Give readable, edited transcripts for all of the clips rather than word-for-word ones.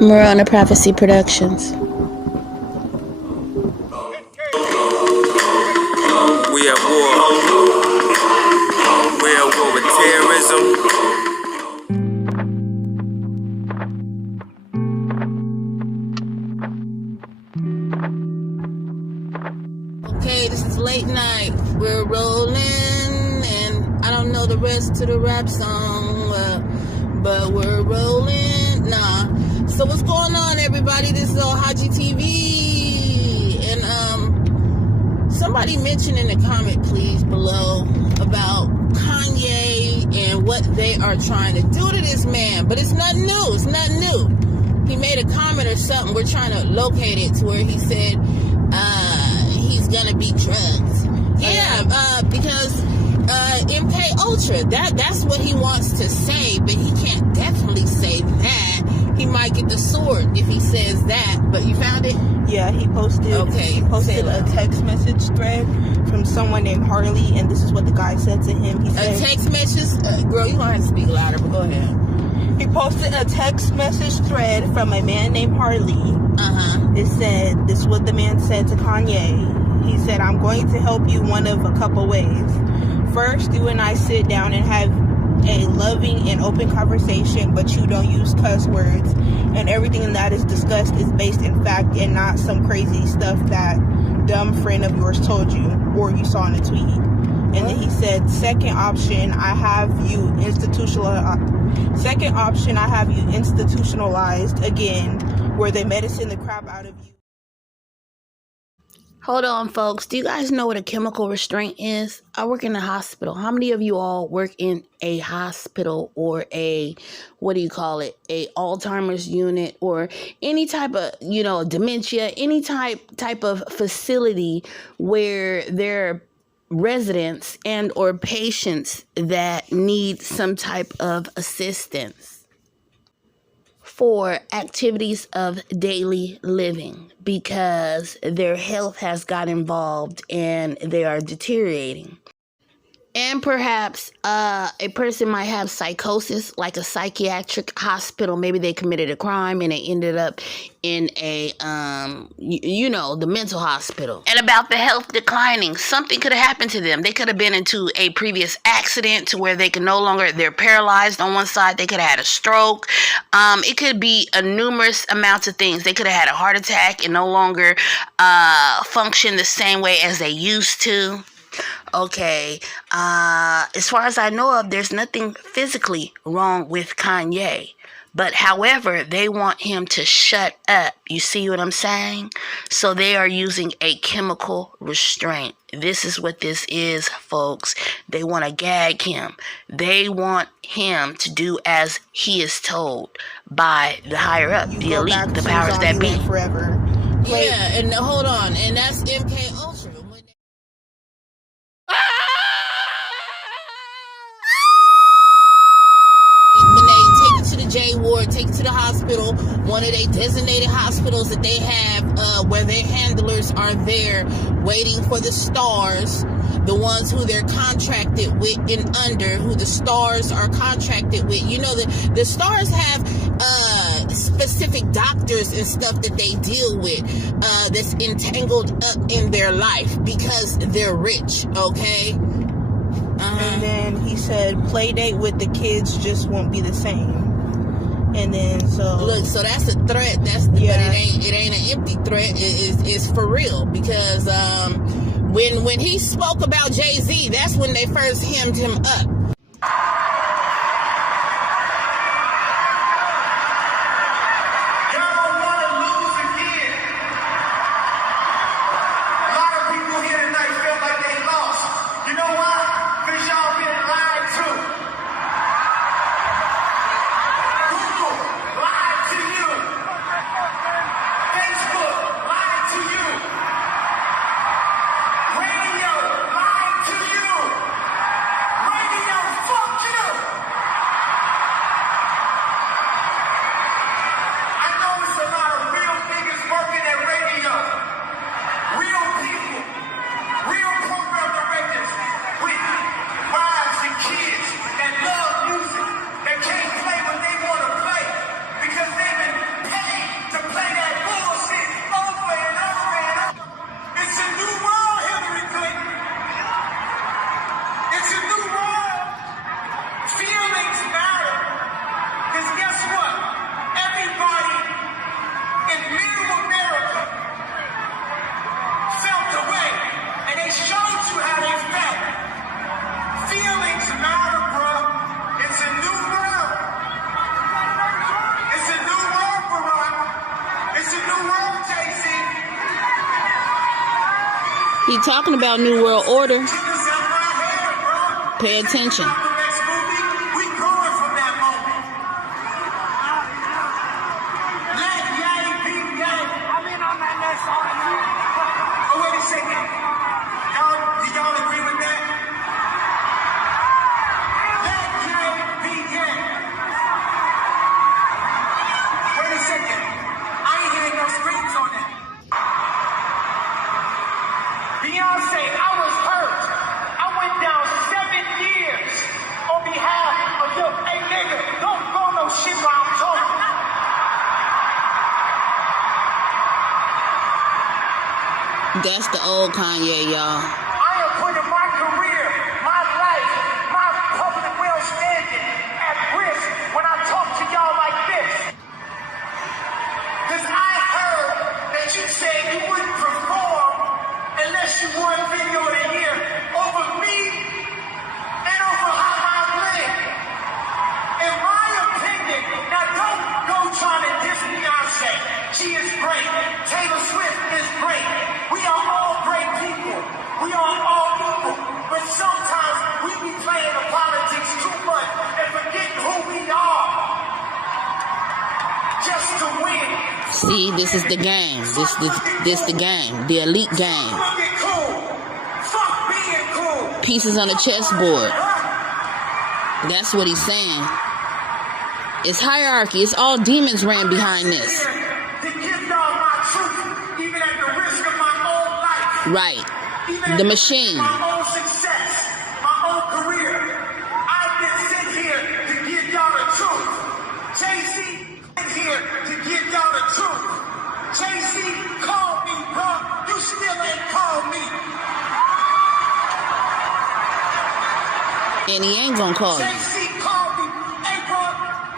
Marana Prophecy Productions. We at war. We're at war with terrorism. Okay, this is late night. We're rolling, and I don't know the rest to the rap song, but we're rolling. Nah. So what's going on, everybody? This is Haji TV, and somebody mention in the comment, please, below about Kanye and what they are trying to do to this man. But it's not new. It's not new. He made a comment or something. We're trying to locate it to where he said he's gonna be drugged. Yeah, because MK Ultra. That's what he wants to say, but he can't definitely say that. He might get the sword if he says that. But you found it? Yeah, he posted. Okay, he posted a text message thread from someone named Harley, and this is what the guy said to him. He said, a text message. Girl, you gonna have to speak louder, but go ahead. He posted a text message thread from a man named Harley. It said, this is what the man said to Kanye. He said, I'm going to help you one of a couple ways. First, you and I sit down and have a loving and open conversation, but you don't use cuss words, and everything that is discussed is based in fact and not some crazy stuff that dumb friend of yours told you or you saw in a tweet. And then he said, second option, I have you institutionalized again, where they medicine the crap out of you. Hold on, folks. Do you guys know what a chemical restraint is? I work in a hospital. How many of you all work in a hospital or a, what do you call it? A Alzheimer's unit or any type of, dementia, any type of facility where there are residents and or patients that need some type of assistance for activities of daily living because their health has got involved and they are deteriorating. And perhaps a person might have psychosis, like a psychiatric hospital. Maybe they committed a crime and they ended up in a, the mental hospital. And about the health declining, something could have happened to them. They could have been into a previous accident to where they can no longer, they're paralyzed on one side. They could have had a stroke. It could be a numerous amounts of things. They could have had a heart attack and no longer function the same way as they used to. Okay, as far as I know of, there's nothing physically wrong with Kanye. But however, they want him to shut up. You see what I'm saying? So they are using a chemical restraint. This is what this is, folks. They want to gag him. They want him to do as he is told by the higher up, the elite, the powers that be. Forever. Yeah, and hold on. And that's MK Ultra. When they take it to the J ward, take it to the hospital, one of their designated hospitals that they have, where their handlers are there waiting for the stars, the ones who they're contracted with and under, who the stars are contracted with. You know, the stars have specific doctors and stuff that they deal with that's entangled up in their life because they're rich, okay? And then he said, play date with the kids just won't be the same. And then look, so that's a threat. But it ain't an empty threat. It's for real because when he spoke about Jay-Z, that's when they first hemmed him up. Radio He talking about New World Order. Pay attention. That's the old Kanye, y'all. I am putting my career, my life, my public well standing at risk when I talk to y'all like this. Because I heard that you said you wouldn't perform unless you won Video of the Year over me and over how I live. In my opinion, now don't go trying to diss Beyonce. She is great. Taylor Swift is great. We are all great people. We are all equal. But sometimes we be playing the politics too much and forgetting who we are. Just to win. See, this is the game. This the game. The elite game. Fuck it cool. Fuck being cool. Pieces on the chessboard. That's what he's saying. It's hierarchy. It's all demons ran behind this. To give y'all my truth, even at the risk of my own life. Right. The machine. My own success, my own career. I've been sent here to give y'all the truth. JC is here to give y'all the truth. JC called me, bro. You still ain't called me. And he ain't gonna call you. JC called me. Hey, bro.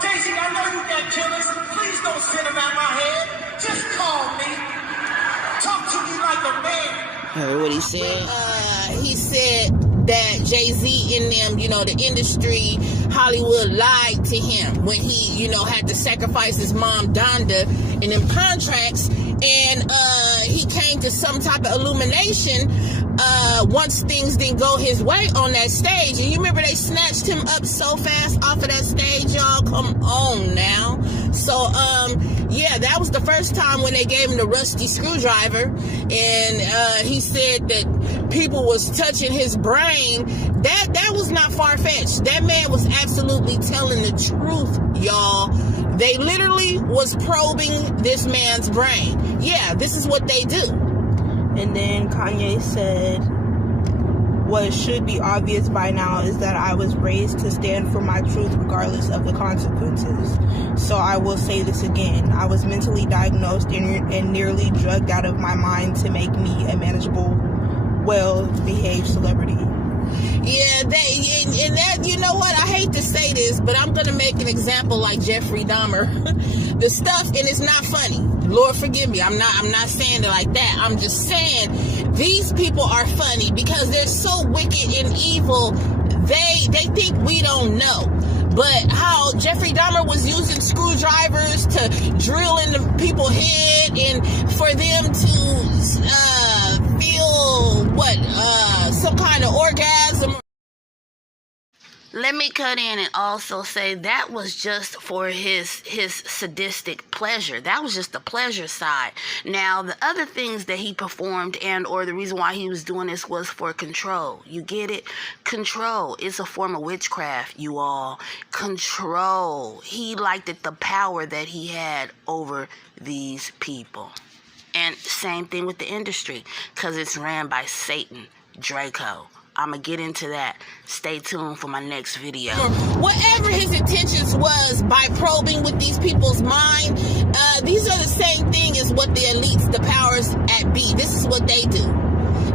JC, I know you got killers. Please don't send them at my head. Just call me. Talk to me like a man. Heard what he said? He said that Jay-Z and them, you know, the industry, Hollywood lied to him when he, you know, had to sacrifice his mom, Donda, in them contracts. And he came to some type of illumination once things didn't go his way on that stage. And you remember they snatched him up so fast off of that stage, y'all? Come on now. So, yeah, that was the first time when they gave him the rusty screwdriver. And he said that people was touching his brain. That was not far-fetched. That man was absolutely telling the truth, y'all. They literally was probing this man's brain. Yeah, this is what they do. And then Kanye said, what should be obvious by now is that I was raised to stand for my truth regardless of the consequences. So I will say this again. I was mentally diagnosed and nearly drugged out of my mind to make me a manageable, well-behaved celebrity. Yeah, and that, you know what, I hate to say this, but I'm gonna make an example like Jeffrey Dahmer. The stuff, and it's not funny, Lord forgive me, I'm not saying it like that. I'm just saying these people are funny because they're so wicked and evil. They think we don't know. But how Jeffrey Dahmer was using screwdrivers to drill into people's head and for them to feel some kind of orgasm. Let me cut in and also say that was just for his sadistic pleasure. That was just the pleasure side. Now, the other things that he performed and or the reason why he was doing this was for control. You get it? Control is a form of witchcraft, you all. Control. He liked it, the power that he had over these people. And same thing with the industry, because it's ran by Satan, Draco. I'm going to get into that. Stay tuned for my next video. Whatever his intentions was by probing with these people's mind, these are the same thing as what the elites, the powers at be. This is what they do.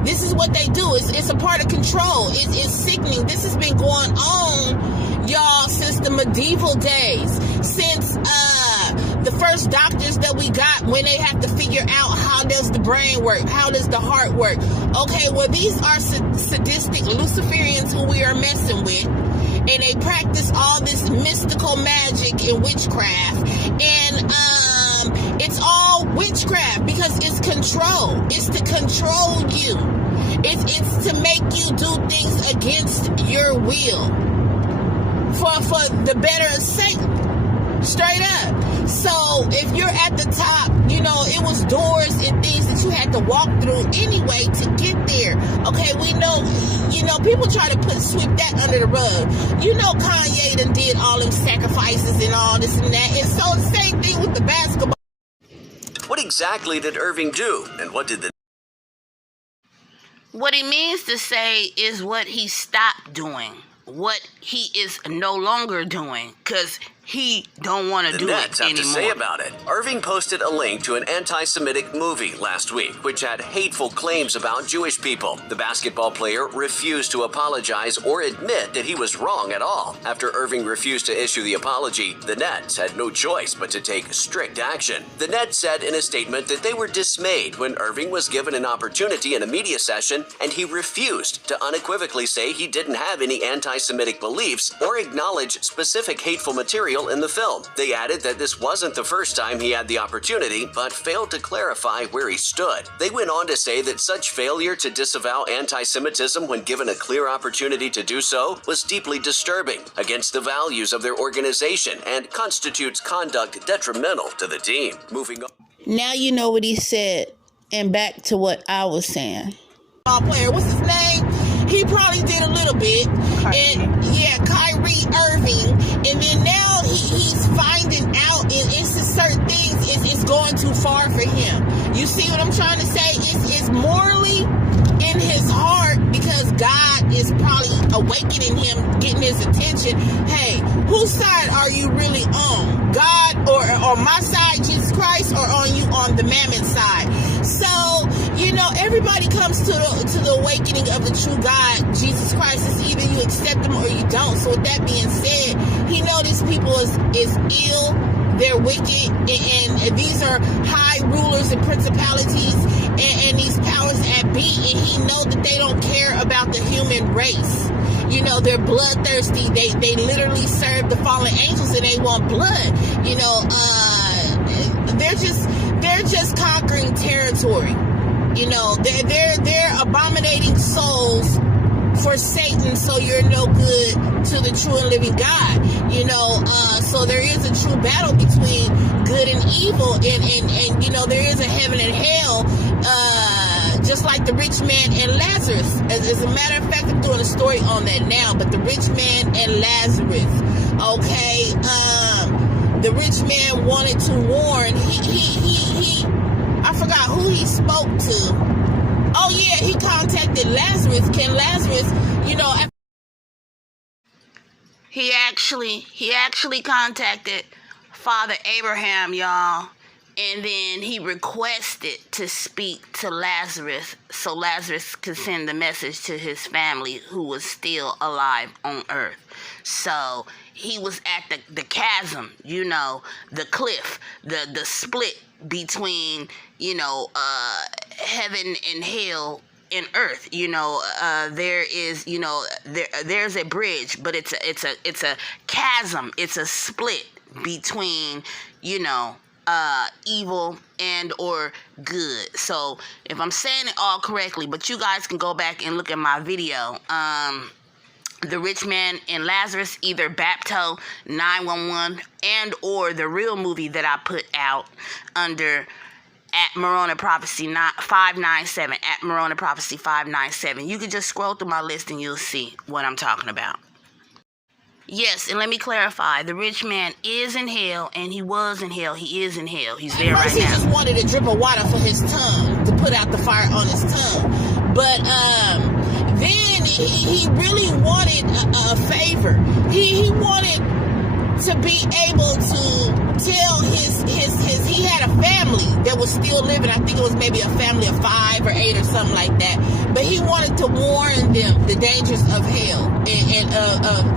This is what they do. It's a part of control. It's sickening. This has been going on, y'all, since the medieval days. Since the first doctors that we got, when they have to figure out how does the brain work, how does the heart work. Okay, well, these are sadistic Luciferians who we are messing with, and they practice all this mystical magic and witchcraft, and it's all witchcraft because it's control. It's to control you. It's to make you do things against your will for the better sake. Straight up. So if you're at the top, you know, it was doors and things that you had to walk through anyway to get there. Okay, we know, you know, people try to sweep that under the rug. You know, Kanye done did all them sacrifices and all this and that. And so the same thing with the basketball. What exactly did Irving do, and what did the... What he means to say is what he stopped doing, what he is no longer doing, because he don't want to do it anymore. The Nets have to say about it. Irving posted a link to an anti-Semitic movie last week, which had hateful claims about Jewish people. The basketball player refused to apologize or admit that he was wrong at all. After Irving refused to issue the apology, the Nets had no choice but to take strict action. The Nets said in a statement that they were dismayed when Irving was given an opportunity in a media session, and he refused to unequivocally say he didn't have any anti-Semitic beliefs or acknowledge specific hateful material in the film. They added that this wasn't the first time he had the opportunity, but failed to clarify where he stood. They went on to say that such failure to disavow anti-Semitism when given a clear opportunity to do so was deeply disturbing, against the values of their organization, and constitutes conduct detrimental to the team. Moving on. Now you know what he said, and back to what I was saying. Player, what's his name? He probably did a little bit. And yeah, Kyrie Irving. And then now he's finding out it's certain things it's going too far for him. You see what I'm trying to say? It's morally in his heart, because God is probably awakening him, getting his attention. Hey, whose side are you really on? God or on my side, Jesus Christ, or on the mammon side? So, you know, everybody comes to the awakening of the true God, Jesus Christ. It's either you accept him or you don't. So with that being said, he know these people is ill, they're wicked, and these are high rulers and principalities and these powers at be, and he know that they don't care about the human race. You know, they're bloodthirsty. They literally serve the fallen angels and they want blood. You know, they're just conquering territory. You know, they're abominating souls for Satan, so you're no good to the true and living God. You know, so there is a true battle between good and evil, and you know, there is a heaven and hell, just like the rich man and Lazarus. As a matter of fact, I'm doing a story on that now, but the rich man and Lazarus, okay, the rich man wanted to warn, he I forgot who he spoke to. Oh yeah, he contacted Lazarus. Can Lazarus, you know, He actually contacted Father Abraham, y'all, and then he requested to speak to Lazarus so Lazarus could send the message to his family who was still alive on earth. So he was at the chasm, you know, the cliff, the split between, you know, heaven and hell in earth. You know, there is, you know, there's a bridge, but it's a chasm. It's a split between, you know, evil and or good. So if I'm saying it all correctly, but you guys can go back and look at my video. The Rich Man and Lazarus, either Bapto 911 and or the real movie that I put out under at Morona Prophecy 597, at Morona Prophecy 597. You can just scroll through my list and you'll see what I'm talking about. Yes, and let me clarify. The rich man is in hell, and he was in hell. He is in hell. He's there right now. He just wanted a drip of water for his tongue, to put out the fire on his tongue. But then he really wanted a favor. He wanted to be able to tell his he had a family that was still living. I think it was maybe a family of 5 or 8 or something like that. But he wanted to warn them the dangers of hell and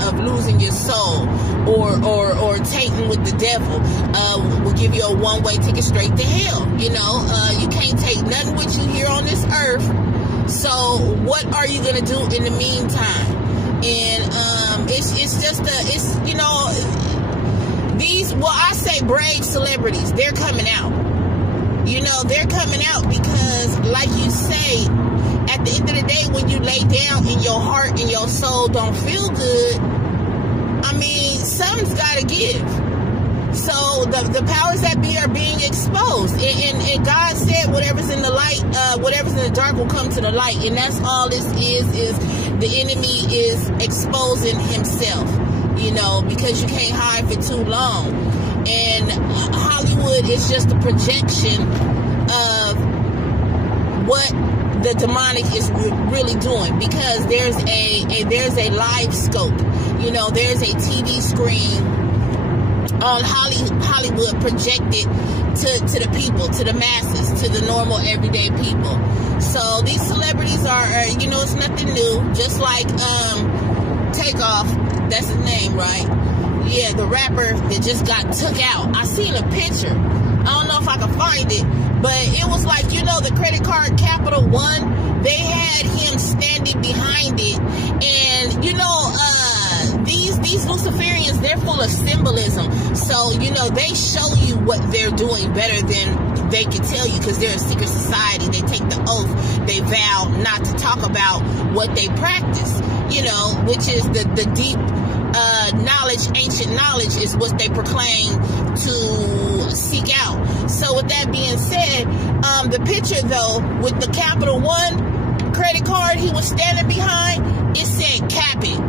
of losing your soul or taking with the devil. Will give you a one-way ticket straight to hell. You know, you can't take nothing with you here on this earth. So what are you gonna do in the meantime? And it's just you know, these, well, I say brave celebrities, they're coming out. You know, they're coming out because, like you say, at the end of the day, when you lay down and your heart and your soul don't feel good, I mean, something's got to give. So the powers that be are being exposed. And God said whatever's in the light, whatever's in the dark will come to the light. And that's all this is the enemy is exposing himself, you know, because you can't hide for too long. And Hollywood is just a projection of what the demonic is really doing, because there's a live scope, you know, there's a TV screen on Hollywood projected to the people, to the masses, to the normal everyday people. So these celebrities are, you know, it's nothing new. Just like Takeoff, that's his name, right? Yeah, the rapper that just got took out. I seen a picture. I don't know if I can find it, but it was like, you know, the credit card Capital One, they had him standing behind it. And, you know, these Luciferians, they're full of symbolism. So, you know, they show you what they're doing better than they can tell you, because they're a secret society. They take the oath. They vow not to talk about what they practice, you know, which is the deep knowledge, ancient knowledge is what they proclaim to seek out. So with that being said, the picture though, with the Capital One credit card he was standing behind, it said Capit.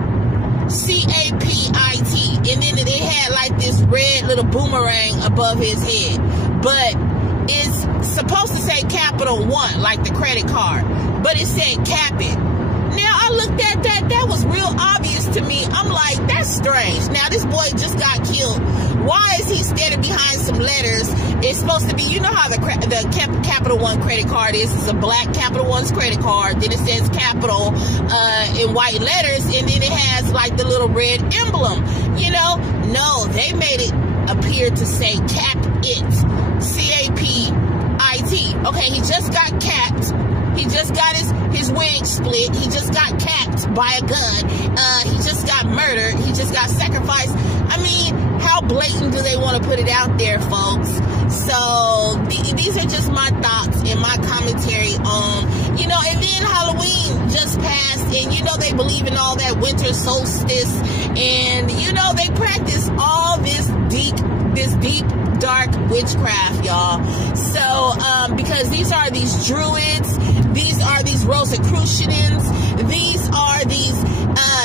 C-A-P-I-T. And then it had like this red little boomerang above his head. But it's supposed to say Capital One, like the credit card. But it said Capit. Now, I looked at that. That was real obvious to me. I'm like, that's strange. Now, this boy just got killed. Why is he standing behind some letters? It's supposed to be, you know how the Capital One credit card is. It's a black Capital One's credit card. Then it says Capital in white letters. And then it has like the little red emblem. You know? No, they made it appear to say Cap It. C-A-P-I-T. Okay, he just got capped. He just got his wig split. He just got capped by a gun. He just got murdered. He just got sacrificed. I mean, how blatant do they want to put it out there, folks? So these are just my thoughts and my commentary on, you know, and then Halloween just passed, and, you know, they believe in all that winter solstice, and, you know, they practice all this deep, dark witchcraft, y'all. So, because these are these druids, these are these Rosicrucians, these are these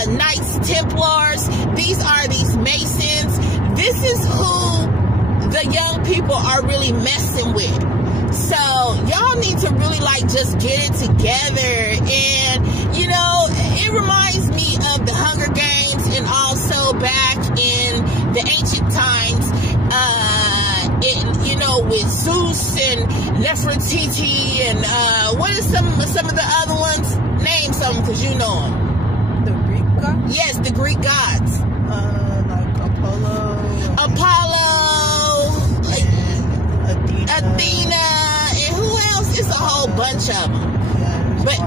Knights Templars, these are these Masons. This is who the young people are really messing with. So, y'all need to really, like, just get it together. And, you know, it reminds me of the Hunger Games, and also back in the ancient times, you know, with Zeus and Nefertiti and what is some of the other ones? Name some, because you know them. The Greek gods? Yes, the Greek gods. Like Apollo, and Athena, and who else? It's a whole bunch of them. But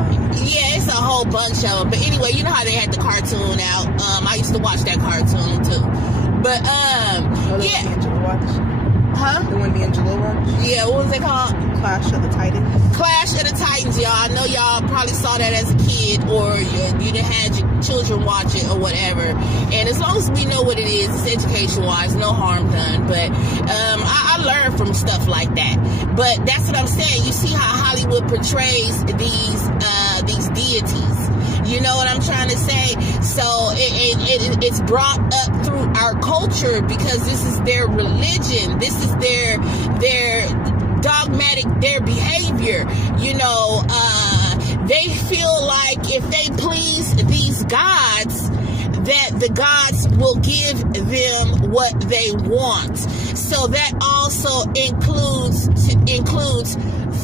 yeah, it's a whole bunch of them. But anyway, you know how they had the cartoon out. I used to watch that cartoon too. But yeah. Huh? The one D'Angelo watched? Yeah, what was it called? Clash of the Titans. Clash of the Titans, y'all. I know y'all probably saw that as a kid, or you done had your children watch it or whatever. And as long as we know what it is, it's education-wise, no harm done. But I learned from stuff like that. But that's what I'm saying. You see how Hollywood portrays these deities. You know what I'm trying to say? So it's brought up through our culture because this is their religion. This is their dogmatic, their behavior. You know, they feel like if they please these gods, that the gods will give them what they want. So that also includes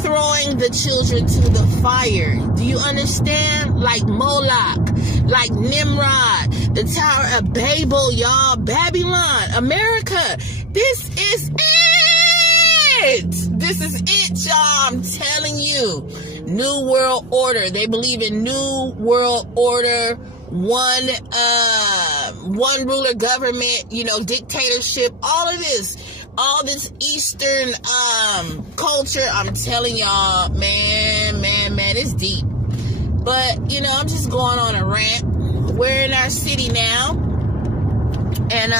throwing the children to the fire. Do you understand? Like Moloch, like Nimrod, the Tower of Babel, y'all, Babylon, America. This is it. This is it, y'all. I'm telling you. New World Order. They believe in New World Order. One ruler government, you know, dictatorship, all of this. all this Eastern culture. I'm telling y'all, man, it's deep. But, you know, I'm just going on a rant. We're in our city now. And,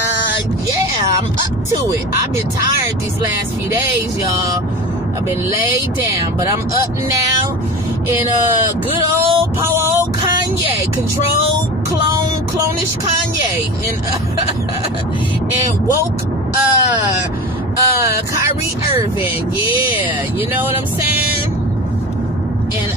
yeah, I'm up to it. I've been tired these last few days, y'all. I've been laid down. But I'm up now. And, good old Kanye. Control, clonish Kanye. And woke, Kyrie Irving. Yeah, you know what I'm saying? And,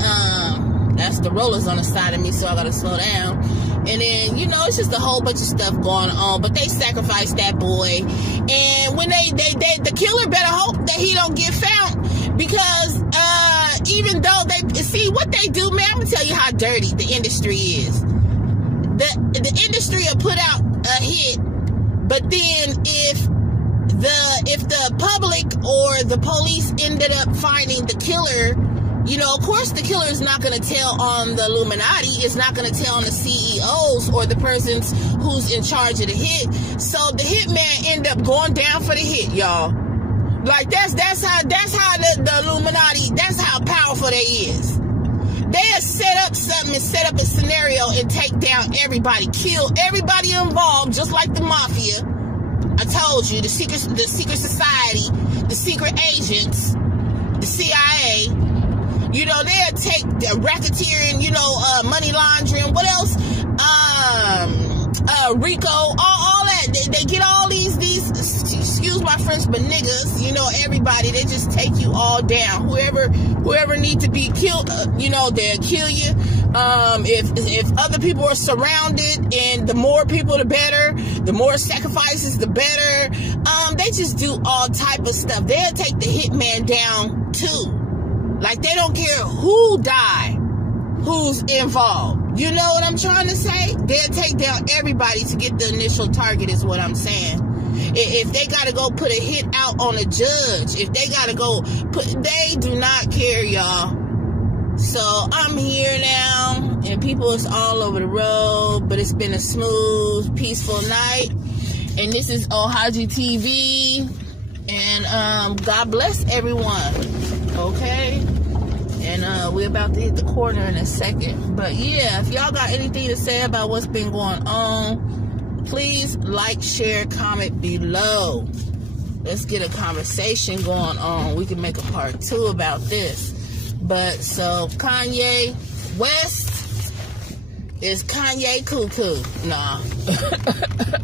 that's the rollers on the side of me, so I gotta slow down. And then, you know, it's just a whole bunch of stuff going on. But they sacrificed that boy. And when the killer better hope that he don't get found. Because, even though see what they do, man, I'm gonna tell you how dirty the industry is. The industry will put out a hit, but then if the public or the police ended up finding the killer, you know, of course the killer is not going to tell on the Illuminati. It's not going to tell on the CEOs or the persons who's in charge of the hit. So the hitman end up going down for the hit, y'all. Like that's how the Illuminati, that's how powerful they is. They'll set up something and set up a scenario and take down everybody, kill everybody involved, just like the mafia. I told you, the secret society, the secret agents, the CIA. You know, they'll take the racketeering, you know, money laundering, what else? RICO, all that. They get all these, excuse my French, but niggas, you know, everybody, they just take you all down. Whoever need to be killed, you know, they'll kill you. If other people are surrounded, and the more people, the better. The more sacrifices, the better. They just do all type of stuff. They'll take the hitman down too. Like, they don't care who died, who's involved. You know what I'm trying to say? They'll take down everybody to get the initial target, is what I'm saying. If they got to go put a hit out on a judge, if they got to go they do not care, y'all. So I'm here now, and people is all over the road, but it's been a smooth, peaceful night. And this is Ohaji TV, and God bless everyone. Okay? And we're about to hit the corner in a second. But yeah, if y'all got anything to say about what's been going on, please like, share, comment below. Let's get a conversation going on. We can make a part 2 about this. But so Kanye West is Kanye cuckoo. Nah.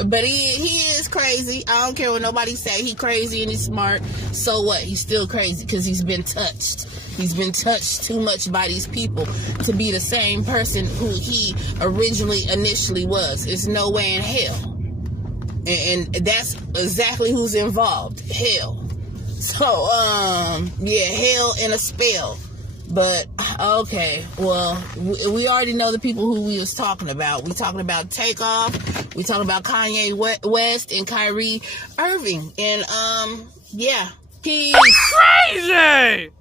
But he is crazy. I don't care what nobody say. He crazy and he's smart. So what? He's still crazy because he's been touched. He's been touched too much by these people to be the same person who he initially was. There's no way in hell. And that's exactly who's involved. Hell. So, yeah, hell in a spell. But, okay, well, we already know the people who we was talking about. We talking about Takeoff. We talking about Kanye West and Kyrie Irving. And, yeah, peace. Crazy!